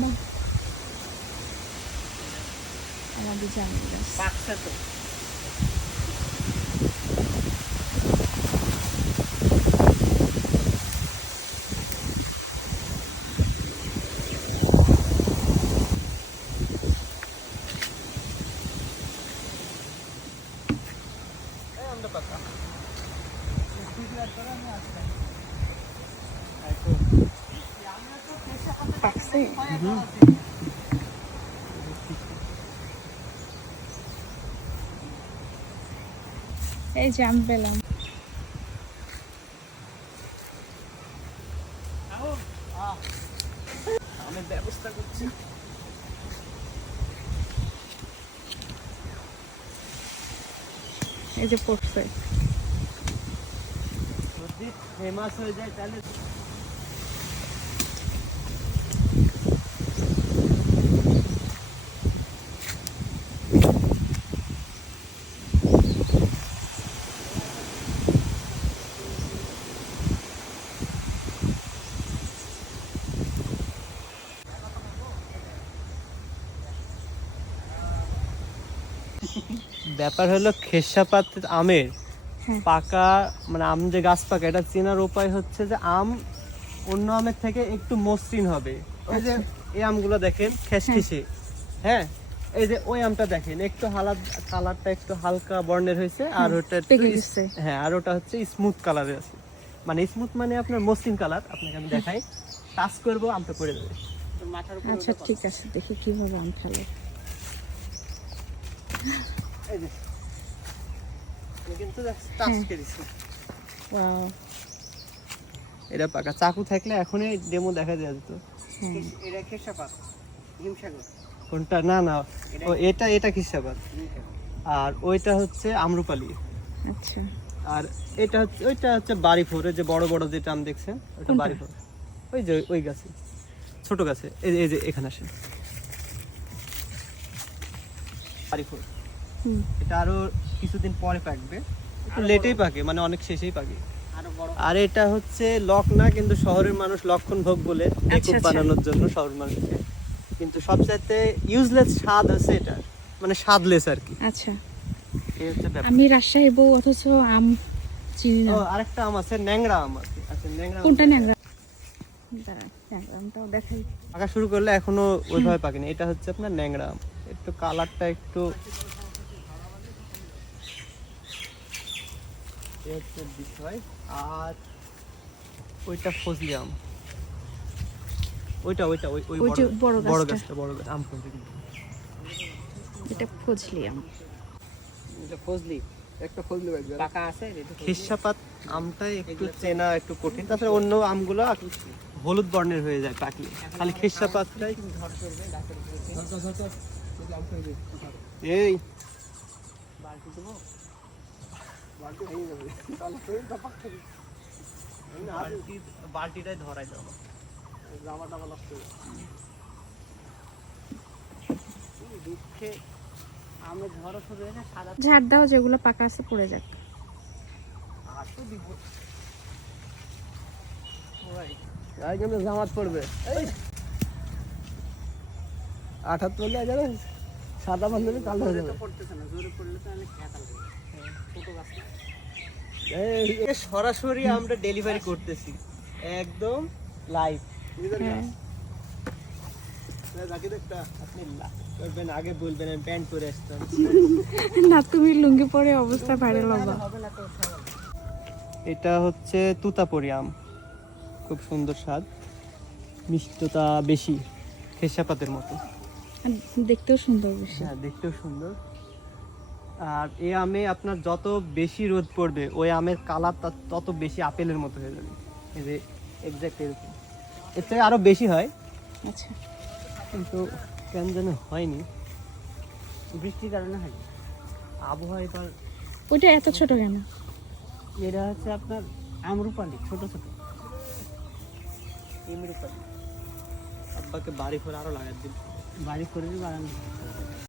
বাহ, আমাদের জামরুল গাছ। পাকছে তো। পাকছে। এই যে আম পেলাম। আমি ব্যবস্থা করছি। এই যে পড়ছে। যদি ফেমাস হয়ে যায় তাহলে ব্যাপার হলো খেসাপাত আমের হ্যাঁ। পাকা, মানে আম যে গাছ পাকা, এটা চেনার উপায় হচ্ছে যে আম অন্য আমের থেকে একটু মসৃণ হবে। ওই যে এই আমগুলো দেখেন খেসখিসে, হ্যাঁ, এই যে ওই আমটা দেখেন একটু কালারটা একটু হালকা বর্ণের হয়েছে, আর ওটা একটু পেকে গেছে। হ্যাঁ, আর ওটা হচ্ছে স্মুথ কালারের আছে। মানে স্মুথ মানে আপনার মসৃণ কালার। আপনাকে আমি দেখাই, টাচ করবো আমটা পড়ে যাবে। আচ্ছা ঠিক আছে, দেখি কিভাবে আম খেলো। এই যে আমি কিন্তু টাচ করেছি। ওয়াও। এটা পাকা। চাকু থাকলে এখনই ডেমো দেখা যায় যেত। হ্যাঁ। এটা খেসাপাত, হিমসাগর। কোনটা? না না, ও এটা এটা খেসাপাত, আর ওইটা হচ্ছে আম্রপালি। আচ্ছা। আর এটা হচ্ছে, ওইটা হচ্ছে বাড়ি ফোর। যে বড় বড় যেটা আম দেখছেন ওইটা কোনটা? বাড়ি ফোর। ওই যে ওই গাছে, ছোট গাছে, এই যে এখানে আসেন, বাড়ি ফোর। এটা আরো কিছুদিন পরে পাকবে, একটু লেটেই পাকে, মানে অনেক শেষেই পাকে। আর এটা হচ্ছে লক না, কিন্তু শহরের মানুষ লক্ষণ ভোগ বলে বেকুব আচ্ছা। বানানোর জন্য শহরের মানুষকে। কিন্তু সবচাইতে ইউজলেস স্বাদ হচ্ছে এটা, মানে স্বাদলেস আর কি। আচ্ছা, এই হচ্ছে ব্যাপার। আমি রাজশাহী বউ অথচ আম চিনি না। ও আরেকটা আম আছে, ন্যাংরা আম আছে। আচ্ছা, ন্যাংরা আম কোনটা ন্যাংরা? দাঁড়া, ন্যাংরা আমটাও দেখাই। পাকা শুরু করলে এখনো ওইভাবে পাকেনি। এটা হচ্ছে আপনার ন্যাংরা আম, একটু কালারটা একটু, এই হচ্ছে বিষয়। আর ওইটা ফজলি আম, ওইটা ওইটা ওই ওই ওই যে বড় বড় গাছটা। গাছটা, বড় গাছ আম ফজলি। এটা ফজলি আম। এটা ফজলি, একটা ফজলি পাকা আছে। খেসাপাত আমটাই একটু চেনা একটু কঠিন, তাছাড়া অন্য আমগুলো হলুদ বর্ণের হয়ে যায় পাকলে, খালি খেসাপাতটাই। এই বালতিটাই ধরাই দাও। দুঃখে আমের ঝড় শুরু হয়েছে, সাদা ঝাড় দাও, যেগুলো পাকা আছে পড়ে যাক। জামাত পড়বে। আঠাত পড়লে যাবে, সাদা বান্ধবী কালো হয়ে যাবে। সরাসরি আমরা ডেলিভারি করতেছি, একদম লাইভ। হ্যাঁ। আপনি করবেন, আগে বলবেন আমি প্যান্ট পরে আসতাম। না, তুমি লুঙ্গি পরে অবস্থা ভাইরাল হবে। এটা হচ্ছে তুতাপুরি আম, খুব সুন্দর স্বাদ, মিষ্টতা বেশি, খেসাপাতের মতো। আর দেখতেও সুন্দর বেশি। হ্যাঁ, দেখতেও সুন্দর। আর এই আমে আপনার যত বেশি রোদ পড়বে, ওই আমের কালার তত বেশি আপেলের মতো হয়ে যাবে। এই যে এক্সাক্ট এরকম, এর থেকে আরো বেশি হয়, আচ্ছা। কিন্তু কেন যেন হয়নি, বৃষ্টির কারণে হয়। আবহাওয়া এবার। ওইটা এত ছোট কেন? এটা হচ্ছে আপনার আমরুপালি, ছোট ছোট আমরুপালি। আব্বাকে বাড়ি করে আরো লাগাই দিন, বাড়ি করে বাগান।